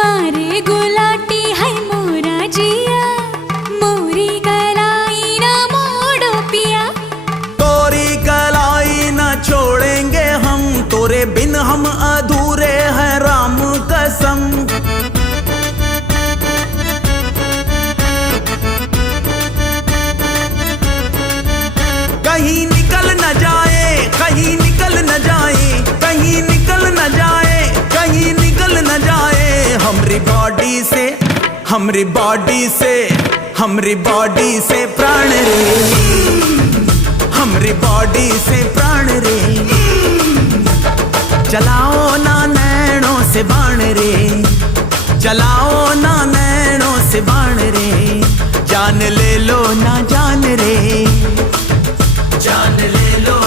मारे गुलाटी है मोरा जिया, मोरी कलाई ना मोड़ो पिया। तोरी कलाई ना छोड़ेंगे हम, तोरे बिन हम अधूरे हैं राम कसम। कहीं निकल न जाए, कहीं निकल न जाए, कहीं निकल न जाए, कहीं निकल न जाए हमरी बॉडी से, हमरी बॉडी से, हमरी बॉडी से प्राण रे, हमरी बॉडी से प्राण रे। चलाओ ना नैनों से बाण रे, चलाओ ना नैनों से बाण रे। जान ले लो ना जान रे, जान ले लो।